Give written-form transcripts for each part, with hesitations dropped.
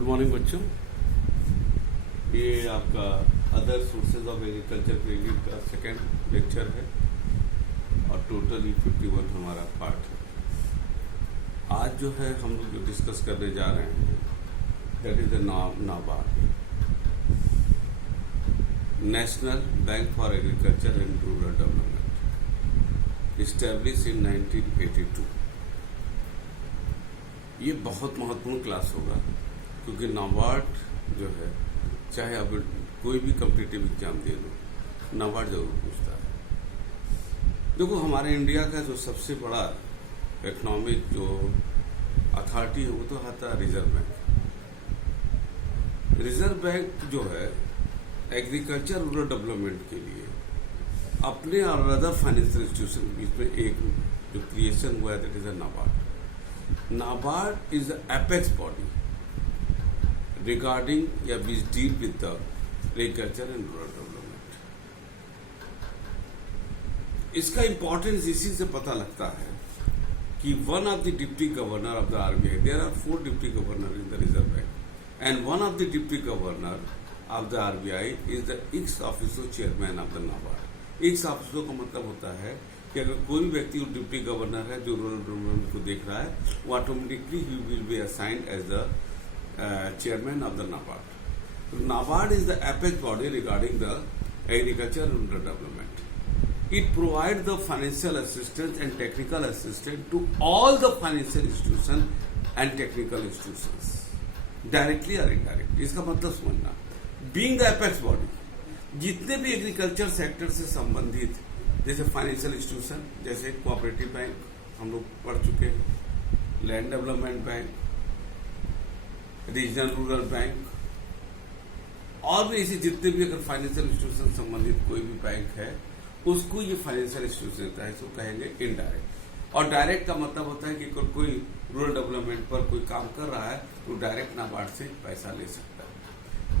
Good morning बच्चों। ये आपका other sources of agriculture credit का सेकेंड लेक्चर है और टोटल 51 हमारा पार्ट है। आज जो है हम लोग जो डिस्कस करने जा रहे हैं that is the NABARD, national bank for agriculture and rural development, establish in 1982। ये बहुत महत्वपूर्ण क्लास होगा क्योंकि नाबार्ड जो है, चाहे आप कोई भी कॉम्पिटिटिव एग्जाम दे लो, नाबार्ड जरूर पूछता है। देखो, हमारे इंडिया का जो सबसे बड़ा इकोनॉमिक जो अथॉरिटी है वो तो आता है रिजर्व बैंक। रिजर्व बैंक जो है एग्रीकल्चर रूरल डेवलपमेंट के लिए अपने और अदर फाइनेंशियल इंस्टीट्यूशन के बीच में एक जो क्रिएशन हुआ है that is a NABARD. NABARD is the apex body regarding which deal with the agriculture and rural development. इसका इम्पोर्टेंस इसी से पता लगता है कि one of the deputy governor of the RBI, there are 4 deputy governor in the reserve bank, and one of the deputy governor of the RBI is the ex officio chairman of the NABARD. Ex officio का मतलब होता है कि अगर कोई व्यक्ति deputy governor है जो रूरल डेवलपमेंट को देख रहा है, वो ऑटोमेटिकली ही will be assigned as the chairman of the NABARD. NABARD is the apex body regarding the agriculture and rural development. It provide the financial assistance and technical assistance to all the financial institution and technical institutions, directly और indirectly. इसका मतलब समझना, being the apex body, जितने भी agriculture sector से संबंधित जैसे financial institution, जैसे कोऑपरेटिव बैंक हम लोग पढ़ चुके हैं, land development bank, regional rural bank, और भी ऐसे जितने भी अगर फाइनेंशियल इंस्टीट्यूशन संबंधित कोई भी बैंक है उसको ये फाइनेंशियल इंस्टीट्यूशन होता है, इसको कहेंगे इनडायरेक्ट। और डायरेक्ट का मतलब होता है कि कोई रूरल डेवलपमेंट पर कोई काम कर रहा है तो डायरेक्ट नाबार्ड से पैसा ले सकता है।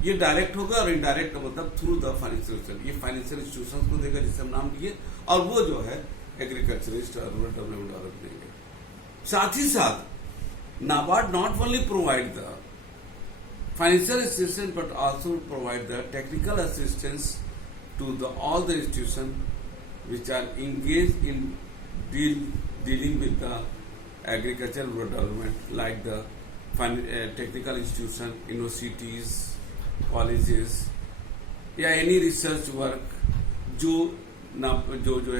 ये डायरेक्ट होगा, और इनडायरेक्ट का मतलब थ्रू द फाइनेंशियल इंस्टीट्यूशन। ये फाइनेंशियल इंस्टीट्यूशन को देगा जिसे हम नाम दिए, और वो जो है एग्रीकल्चरिस्ट और रूरल डेवलपमेंट डेवलप देंगे। साथ ही साथ NABARD not only provide the financial institution but also provide the technical assistance to the all the institution which are engage in dealing with the agriculture and rural development, like the technical institution, universities, colleges या any research work जो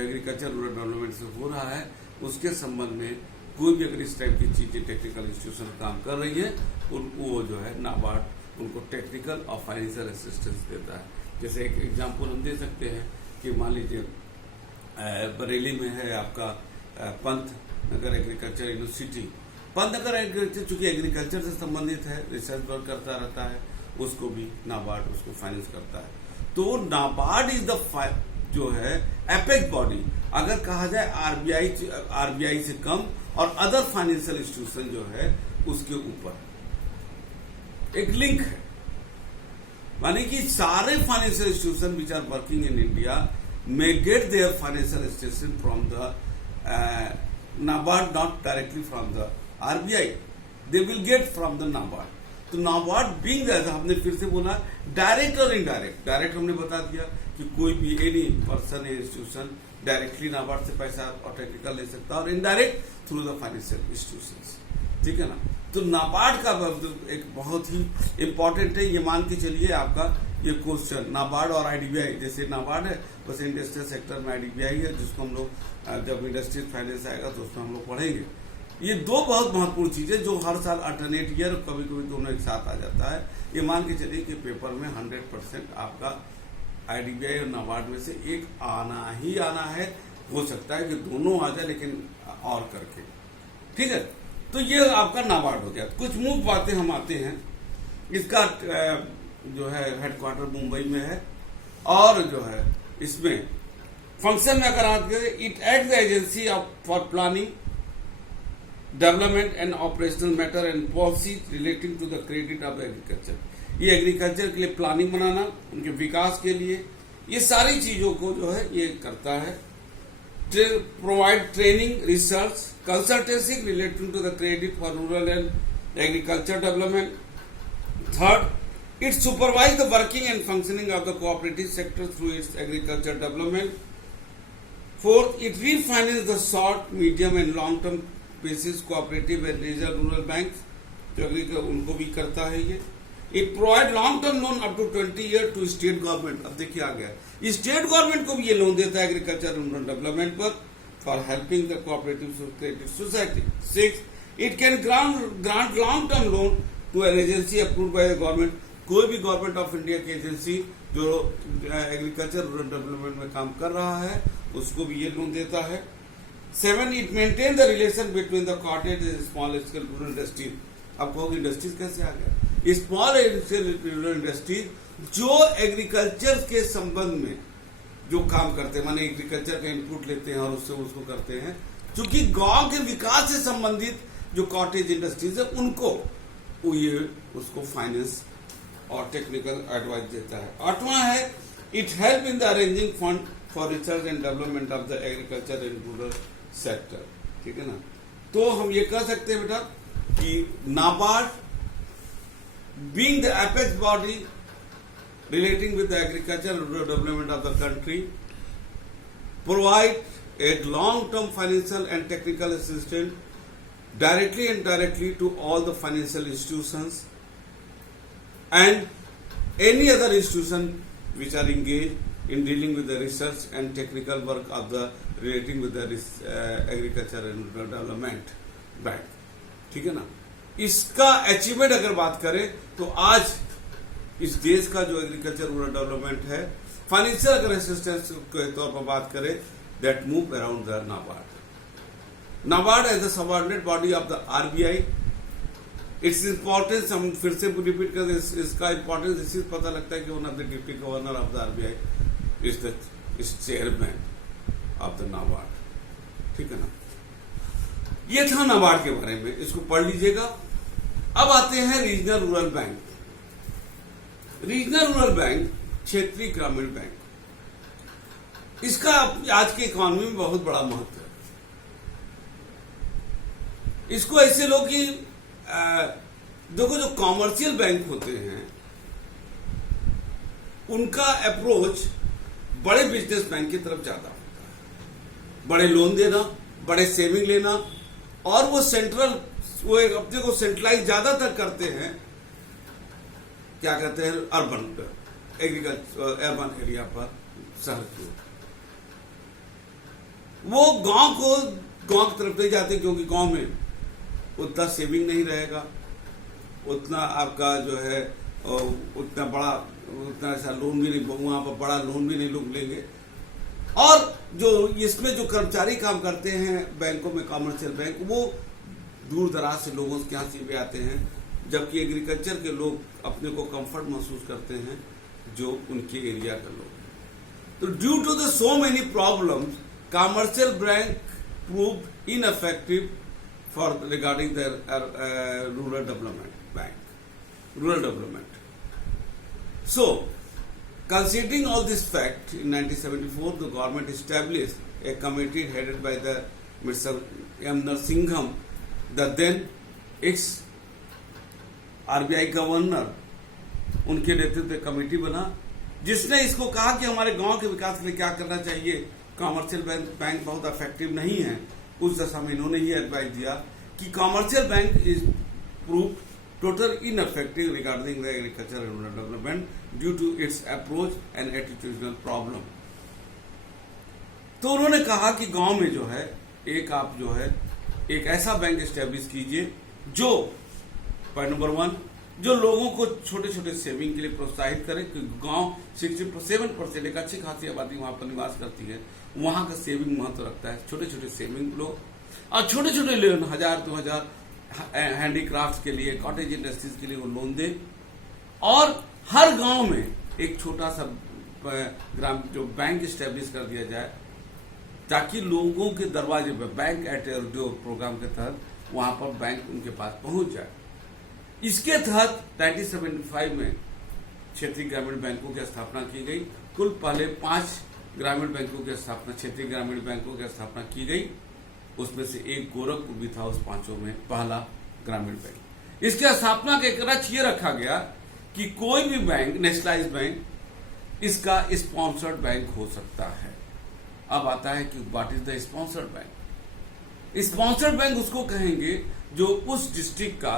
agriculture rural development से हो रहा है उसके संबंध में कोई भी अगर इस टाइप की चीजें टेक्निकल इंस्टीट्यूशन काम कर रही है, वो जो है नाबार्ड उनको टेक्निकल और फाइनेंशियल असिस्टेंस देता है। जैसे एक एग्जांपल हम दे सकते हैं कि मान लीजिए बरेली में है आपका पंत नगर एग्रीकल्चर यूनिवर्सिटी। पंत नगर एग्रीकल्चर चूंकि एग्रीकल्चर से संबंधित है, रिसर्च वर्क करता रहता है, उसको भी नाबार्ड उसको फाइनेंस करता है। तो नाबार्ड इज द जो है एपेक्स बॉडी, अगर कहा जाए आरबीआई से कम और अदर फाइनेंशियल इंस्टीट्यूशन जो है उसके ऊपर एक लिंक है। माने कि सारे financial institution which are working in India may get their financial institution from the NABARD, not directly from the RBI, they will get from the NABARD. तो नाबार्ड बीइंग दैट, हमने फिर से बोला डायरेक्ट और इनडायरेक्ट। डायरेक्ट हमने बता दिया कि कोई भी एनी पर्सन या इंस्टीट्यूशन डायरेक्टली नाबार्ड से पैसा और टेक्निकल ले सकता है, और indirect through the financial institutions, ठीक है ना। तो नाबार्ड का एक बहुत ही इंपॉर्टेंट है, ये मान के चलिए आपका ये क्वेश्चन नाबार्ड और आईडीबीआई, जैसे नाबार्ड है बस इंडस्ट्रियल सेक्टर में आईडीबीआई है, जिसको हम लोग जब इंडस्ट्रियल फाइनेंस आएगा तो उसमें हम लोग पढ़ेंगे। ये दो बहुत महत्वपूर्ण चीजें जो हर साल अल्टरनेट ईयर कभी कभी दोनों एक साथ आ जाता है। ये मान के चलिए कि पेपर में 100% आपका आईडीबीआई और नाबार्ड में से एक आना ही आना है। हो सकता है कि दोनों आ जाए, लेकिन और करके, ठीक है। तो ये आपका नाबार्ड हो गया। कुछ मुख्य बातें हम आते हैं। इसका जो है हेडक्वार्टर मुंबई में है, और जो है इसमें फंक्शन में अगर आते हैं, it act the agency for planning development and operational matter and policy relating to the credit of agriculture. ये एग्रीकल्चर के लिए प्लानिंग बनाना, उनके विकास के लिए, ये सारी चीजों को जो है ये करता है। provide training, research, consultancy relating to the credit for rural and agriculture development, Third, it supervises the working and functioning of the cooperative sector through its agriculture development. Fourth, it refinances the short, medium and long-term basis cooperative and regional rural banks, जो उनको भी करता है ये. It provide long-term loan up to 20 years to state government. अब देखिए आ गया, state government को भी ये लोन देता है एग्रीकल्चर रूरल डेवलपमेंट पर for helping the cooperative society. Six, it can grant long-term loan to an agency approved by the government. कोई भी गवर्नमेंट ऑफ इंडिया की एजेंसी जो एग्रीकल्चर रूरल डेवलपमेंट में काम कर रहा है उसको भी ये लोन देता है. 7, it maintain the relation between the cottage and small scale rural industries. अब कहोगे इंडस्ट्रीज कैसे आ गया? स्मॉल स्केल रूरल इंडस्ट्रीज जो एग्रीकल्चर के संबंध में जो काम करते हैं, माने एग्रीकल्चर का इनपुट लेते हैं और उससे उसको करते हैं, क्योंकि गांव के विकास से संबंधित जो कॉटेज इंडस्ट्रीज है उनको वो ये उसको फाइनेंस और टेक्निकल एडवाइस देता है. 8वां है, it help in the arranging fund for research and development of the agriculture and rural sector. ठीक है ना. तो हम ये कह सकते हैं बेटा कि NABARD being the apex body relating with the agriculture and rural development of the country, provide a long-term financial and technical assistance directly and indirectly to all the financial institutions and any other institution which are engaged in dealing with the research and technical work of the relating with the agriculture and rural development bank. ठीक है ना. इसका achievement अगर बात करें तो आज इस देश का जो एग्रीकल्चर रूरल डेवलपमेंट है, फाइनेंशियल अगर असिस्टेंस के तौर पर बात करें, that move around the NABARD. NABARD as the subordinate body of the RBI. Its importance हम फिर से रिपीट कर दें, इसका इंपॉर्टेंस इसी पता लगता है कि one of the deputy governor of the RBI is chairman of the NABARD. ठीक है ना. ये था नाबार्ड के बारे में, इसको पढ़ लीजिएगा. अब आते हैं regional rural bank. Regional rural bank क्षेत्रीय ग्रामीण बैंक, इसका आज की इकोनॉमी में बहुत बड़ा महत्व है. इसको ऐसे लोग कि देखो जो कॉमर्शियल बैंक होते हैं उनका अप्रोच बड़े बिजनेस बैंक की तरफ ज्यादा होता है. बड़े लोन देना, बड़े सेविंग लेना, और वो अपने को सेंट्रलाइज ज्यादातर करते हैं. क्या कहते हैं? अर्बन एग्रीकल्चर, अर्बन एरिया पर, शहर की. वो गांव की तरफ नहीं जाते क्योंकि गांव में उतना सेविंग नहीं रहेगा, उतना आपका जो है उतना ऐसा लोन भी नहीं, वहां पर बड़ा लोन भी नहीं लोग लेंगे. और जो इसमें जो कर्मचारी काम करते हैं बैंकों में, कॉमर्शियल बैंक, वो दूर दराज से लोगों के यहाँ से भी आते हैं, जबकि एग्रीकल्चर के लोग अपने को कंफर्ट महसूस करते हैं जो उनके एरिया के लोग. तो due to the so many problems, commercial bank prove ineffective for regarding the rural development bank, rural development. So considering all this fact, in 1974 the government established a committee headed by the Mr. M. Narasimham, the then ex RBI governor. उनके नेतृत्व में committee बना जिसने इसको कहा कि हमारे गांव के विकास के लिए क्या करना चाहिए. कॉमर्शियल बैंक बहुत इफेक्टिव नहीं है. उस दशा में इन्होंने ही एडवाइस दिया कि commercial bank is prove total ineffective regarding the agriculture and rural development due to its approach and attitudinal problem. तो उन्होंने कहा कि गांव में जो है आप जो है एक ऐसा बैंक एस्टेब्लिश कीजिए जो पॉइंट नंबर 1, जो लोगों को छोटे छोटे सेविंग के लिए प्रोत्साहित करे, क्योंकि गांव 67% एक अच्छी खासी आबादी वहां पर निवास करती है, वहां का सेविंग महत्व रखता है. छोटे छोटे सेविंग लो और छोटे छोटे लोन 1000-2000 हैंडीक्राफ्ट के लिए, कॉटेज इंडस्ट्रीज के लिए वो लोन दे. और हर गांव में एक छोटा सा ग्राम जो बैंक स्टैब्लिश कर दिया जाए ताकि लोगों के दरवाजे पर बैंक एट जो प्रोग्राम के तहत वहां पर बैंक उनके पास पहुंच जाए. इसके तहत 1975 में क्षेत्रीय ग्रामीण बैंकों की स्थापना की गई. कुल पहले 5 ग्रामीण बैंकों की स्थापना, क्षेत्रीय ग्रामीण बैंकों की स्थापना की गई. उसमें से एक गोरखपुर भी था उस 5 में पहला ग्रामीण बैंक. इसके स्थापना के लक्ष्य ये रखा गया कि कोई भी बैंक, नेशनलाइज बैंक, इसका स्पॉन्सर्ड बैंक हो सकता है। अब आता है कि what is the sponsored bank. Sponsored bank उसको कहेंगे जो उस डिस्ट्रिक्ट का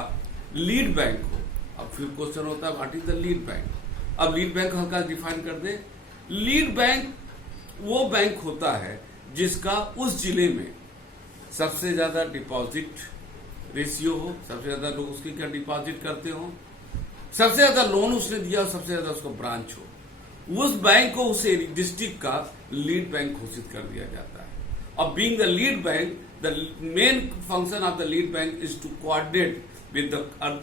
लीड बैंक हो। अब फिर क्वेश्चन होता है what is the lead bank. अब लीड बैंक हल्का डिफाइन कर दे। लीड बैंक वो बैंक होता है जिसका उस जिले में सबसे ज्यादा डिपॉजिट रेशियो हो, सबसे ज्यादा लोग उसके क्या डिपॉजिट करते हो, सबसे ज्यादा लोन उसने दिया और सबसे ज्यादा उसको ब्रांच हो। उस बैंक को उस डिस्ट्रिक्ट का लीड बैंक घोषित कर दिया जाता है। और being the lead bank, the main function of the lead bank is to coordinate with the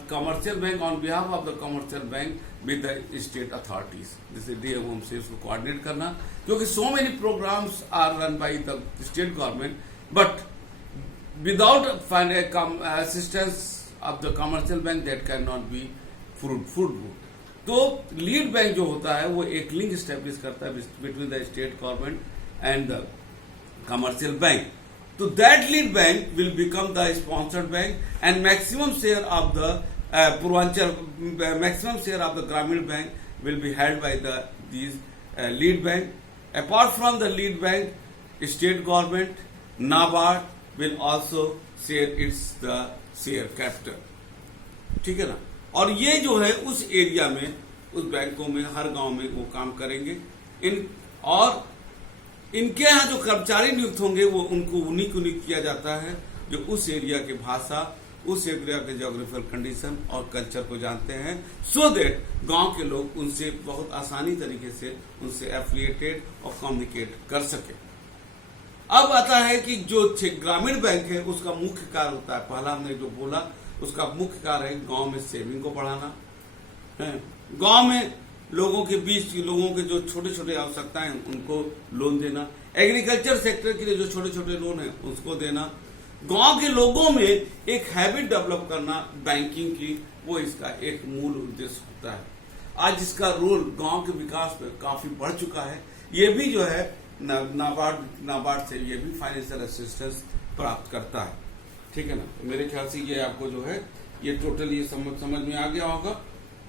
commercial bank on behalf of the commercial bank with the state authorities. जैसे DMO हमसे उसको coordinate करना, क्योंकि so many programs are run by the state government, but without assistance of the commercial bank that cannot be fruitful. तो lead bank जो होता है वो एक लिंक स्टैब्लिश करता है between the state government and the commercial bank. So that lead bank will become the sponsored bank, and maximum share of the maximum share of the Gramin bank will be held by these lead bank. Apart from the lead bank, state government, NABARD will also share its the share capital. ठीक है ना। और ये जो है उस area में, उस बैंकों में, हर गांव में वो काम करेंगे। और इनके यहाँ जो कर्मचारी नियुक्त होंगे वो उनको उन्हीं को नियुक्त किया जाता है जो उस एरिया के भाषा, उस एरिया के ज्योग्राफिकल कंडीशन और कल्चर को जानते हैं, सो दैट गांव के लोग उनसे बहुत आसानी तरीके से उनसे एफिलिएटेड और कम्युनिकेट कर सके। अब आता है कि जो ग्रामीण बैंक है उसका मुख्य कार्य होता है, पहला हमने जो बोला उसका मुख्य कार्य है गांव में सेविंग को बढ़ाना है, गांव में लोगों के बीच लोगों के जो छोटे छोटे आवश्यकताएं हैं उनको लोन देना, एग्रीकल्चर सेक्टर के लिए जो छोटे छोटे लोन है उसको देना, गांव के लोगों में एक हैबिट डेवलप करना बैंकिंग की, वो इसका एक मूल उद्देश्य होता है। आज इसका रोल गांव के विकास में काफी बढ़ चुका है। ये भी जो है नाबार्ड से ये भी फाइनेंशियल असिस्टेंस प्राप्त करता है। ठीक है ना। तो मेरे ख्याल से ये आपको जो है ये टोटल ये समझ में आ गया होगा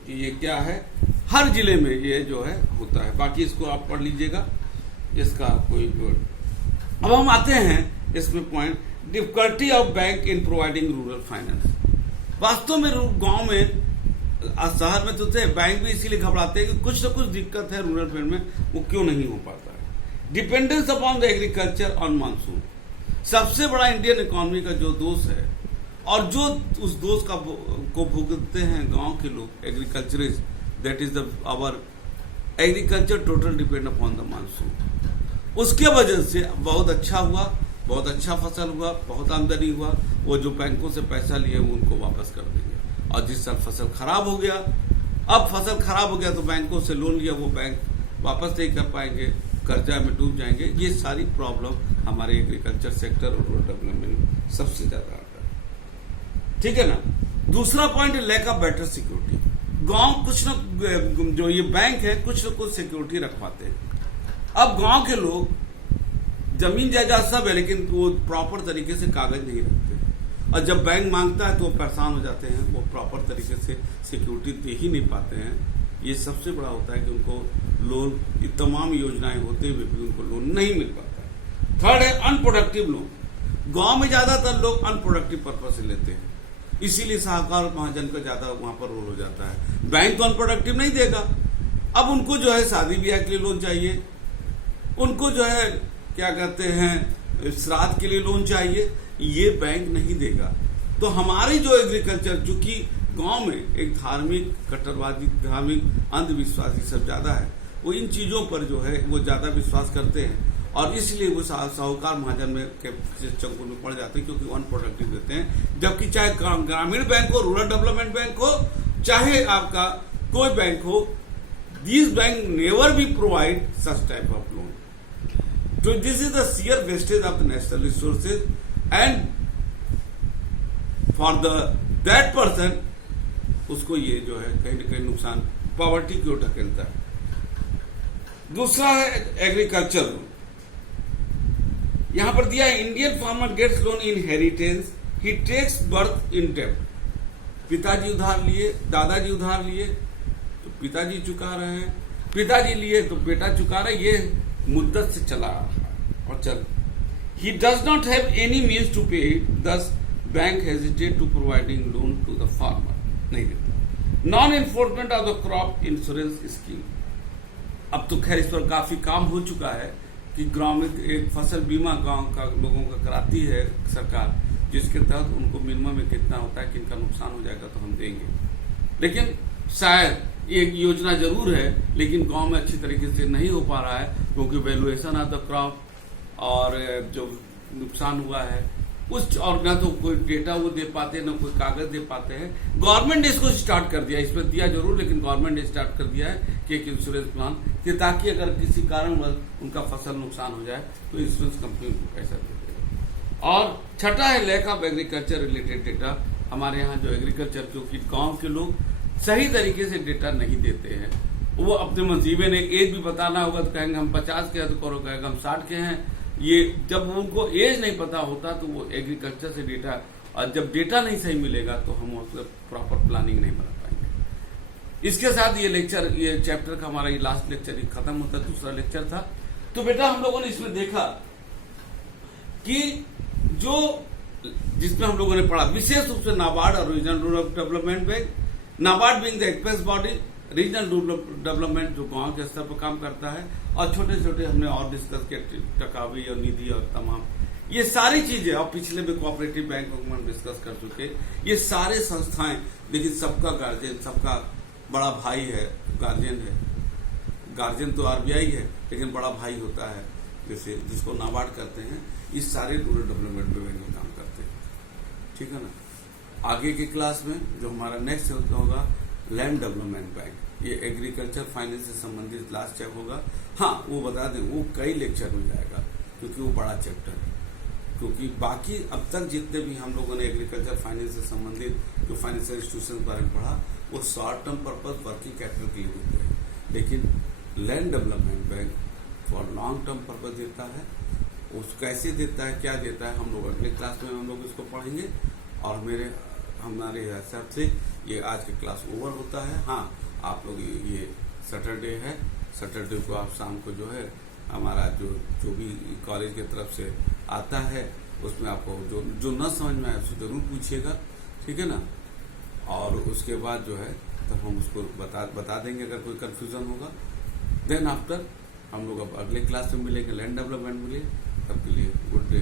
कि ये क्या है। हर जिले में ये जो है होता है, बाकी इसको आप पढ़ लीजिएगा, इसका कोई। अब हम आते हैं इसमें point, difficulty of bank in providing rural finance. वास्तव में गांव में, शहर में तो बैंक भी इसीलिए घबराते हैं कि कुछ ना कुछ दिक्कत है रूरल फील्ड में, वो क्यों नहीं हो पाता है। Dependence upon the agriculture on monsoon सबसे बड़ा इंडियन इकोनॉमी का जो दोष है, और जो उस दोष को भुगतते हैं गांव के लोग, agriculturist, that is our agriculture total depend upon the monsoon. उसके वजह से बहुत अच्छा हुआ, बहुत अच्छा फसल हुआ, बहुत आमदनी हुआ, वो जो बैंकों से पैसा लिए वो उनको वापस कर देंगे। और जिस साल फसल खराब हो गया, अब फसल खराब हो गया तो बैंकों से लोन लिया वो बैंक वापस नहीं कर पाएंगे, कर्जा में डूब जाएंगे। ये सारी प्रॉब्लम हमारे एग्रीकल्चर सेक्टर और रूरल डेवलपमेंट में सबसे ज्यादा आता है। ठीक है ना। दूसरा point, lack of better security. गांव कुछ न, जो ये बैंक है कुछ न कुछ सिक्योरिटी रखवाते हैं। अब गांव के लोग जमीन जायदाद सब है लेकिन वो प्रॉपर तरीके से कागज नहीं रखते, और जब बैंक मांगता है तो वो परेशान हो जाते हैं, वो प्रॉपर तरीके से सिक्योरिटी दे ही नहीं पाते हैं। ये सबसे बड़ा होता है कि उनको लोन, ये तमाम योजनाएं होते हुए भी उनको लोन नहीं मिल पाता है। थर्ड है अनप्रोडक्टिव लोन। गांव में ज्यादातर लोग अनप्रोडक्टिव पर्पज से लेते हैं, इसीलिए साहूकार महाजन का ज्यादा वहां पर रोल हो जाता है। बैंक तो अनप्रोडक्टिव नहीं देगा। अब उनको जो है शादी ब्याह के लिए लोन चाहिए, उनको जो है क्या कहते हैं श्राद्ध के लिए लोन चाहिए, ये बैंक नहीं देगा। तो हमारी जो एग्रीकल्चर, चूंकि गांव में एक धार्मिक कट्टरवादी, धार्मिक अंधविश्वासी सब ज्यादा है, वो इन चीजों पर जो है वो ज्यादा विश्वास करते हैं, और इसलिए वो साहूकार महाजन में के चंगुल में पड़ जाते हैं, क्योंकि वो अनप्रोडक्टिव देते हैं। जबकि चाहे ग्रामीण बैंक हो, रूरल डेवलपमेंट बैंक हो, चाहे आपका कोई बैंक हो, these bank never be provide such type of loan. So this is the sheer wastage of the national resources, and for that person उसको ये जो है कहीं न कहीं नुकसान, पॉवर्टी की ओर ढकेलता है। दूसरा है एग्रीकल्चर लोन। यहां पर दिया है, Indian farmer gets loan in heritage, he takes birth in डेब्ट। पिताजी उधार लिए, दादाजी उधार लिए, पिताजी चुका रहे हैं, पिताजी लिए तो बेटा चुका रहे, ये मुद्दत से चला आ रहा है और चल। He does not have any means to pay it, thus bank hesitate to providing loan to the farmer. नहीं देता। Non enforcement of the crop insurance scheme. अब तो खैर इस पर काफी काम हो चुका है कि गांव में एक फसल बीमा गांव का लोगों का कराती है सरकार, जिसके तहत उनको मिनिमम में कितना होता है कि इनका नुकसान हो जाएगा तो हम देंगे। लेकिन शायद एक योजना जरूर है, लेकिन गांव में अच्छी तरीके से नहीं हो पा रहा है, क्योंकि वैल्यूएशन ऑफ द क्रॉप और जो नुकसान हुआ है उस, और न तो कोई डेटा वो दे पाते न कोई कागज दे पाते हैं। गवर्नमेंट ने इसको स्टार्ट कर दिया, इस पर दिया जरूर, लेकिन गवर्नमेंट ने स्टार्ट कर दिया है कि एक इंश्योरेंस प्लान कि ताकि अगर किसी कारण उनका फसल नुकसान हो जाए तो इंश्योरेंस कंपनी उनको पैसा दे देगा। और छठा है lack of agriculture related data. हमारे यहाँ जो एग्रीकल्चर, जो कि गाँव के लोग सही तरीके से डेटा नहीं देते हैं, वो अपने मंसीबे ने एज भी बताना होगा तो कहेंगे हम 50 के हैं, तो करो कहेंगे हम 60 के हैं। ये जब उनको एज नहीं पता होता तो वो एग्रीकल्चर से डेटा, और जब डेटा नहीं सही मिलेगा तो हम उसका प्रॉपर प्लानिंग नहीं बना पाएंगे। इसके साथ ये लेक्चर, ये चैप्टर का हमारा ये लास्ट लेक्चर ही खत्म होता, दूसरा लेक्चर था। तो बेटा हम लोगों ने इसमें देखा कि जो जिसमें हम लोगों ने पढ़ा विशेष रूप से नाबार्ड और regional rural development bank, NABARD being the express body, regional rural development जो गांव के स्तर पर काम करता है, और छोटे छोटे हमने और डिस्कस किया टकावी और निधि और तमाम ये सारी चीजें, और पिछले में कोऑपरेटिव बैंक हम डिस्कस कर चुके। ये सारे संस्थाएं, लेकिन सबका गार्जियन, सबका बड़ा भाई है, गार्जियन है। गार्जियन तो आरबीआई है, लेकिन बड़ा भाई होता है जैसे जिसको नाबार्ड करते हैं। इस सारे रूरल डेवलपमेंट बैंक में काम करते हैं, ठीक है ना। आगे की क्लास में जो हमारा नेक्स्ट होगा लैंड डेवलपमेंट बैंक, ये एग्रीकल्चर फाइनेंस से संबंधित लास्ट चैप्टर होगा। हाँ, वो बता दें वो कई लेक्चर में जाएगा क्योंकि वो बड़ा चैप्टर है। क्योंकि बाकी अब तक जितने भी हम लोगों ने एग्रीकल्चर फाइनेंस से संबंधित जो फाइनेंशियल इंस्टीट्यूशन के बारे में पढ़ा, वो short term purpose working capital के लिए होते हैं, लेकिन land development bank for long term purpose देता है। उस कैसे देता है, क्या देता है, हम लोग अगले क्लास में हम लोग इसको पढ़ेंगे। और हमारे हिसाब से ये आज की क्लास ओवर होता है। हाँ, आप लोग ये सैटरडे है, सैटरडे को आप शाम को जो है हमारा जो भी कॉलेज की तरफ से आता है उसमें आपको जो न समझ में आए उसको जरूर पूछिएगा, ठीक है ना। और उसके बाद जो है तब हम उसको बता देंगे अगर कोई कंफ्यूजन होगा। देन आफ्टर हम लोग अब अगले क्लास में मिलेंगे, लैंड डेवलपमेंट मिलेंगे। तब के लिए गुड डे।